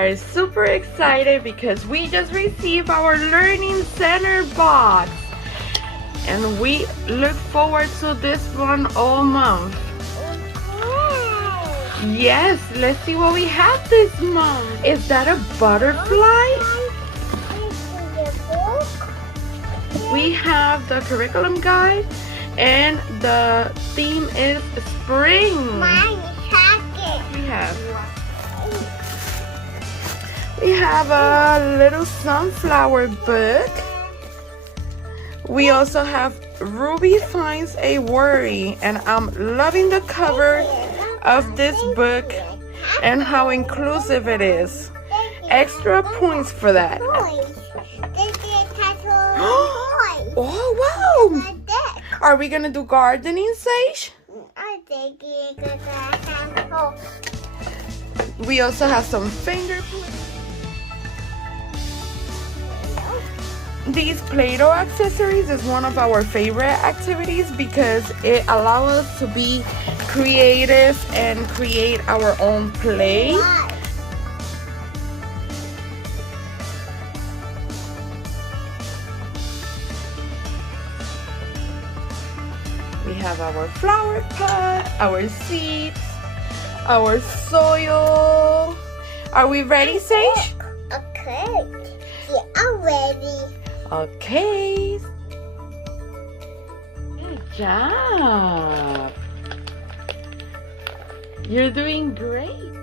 Are super excited because we just received our learning center box and we look forward to this one all month. Yes, let's see what we have this month. Is that a butterfly? We have the curriculum guide and the theme is spring. We have a little sunflower book. We also have Ruby Finds a Worry, and I'm loving the cover of this book and how inclusive it is. Extra points for that. Oh wow! Are we gonna do gardening, Sage? We also have some fingerprints. These Play-Doh accessories is one of our favorite activities because it allows us to be creative and create our own play. We have our flower pot, our seeds, our soil. Are we ready, Sage? Okay. Yeah, I'm ready. Okay. Good job. You're doing great.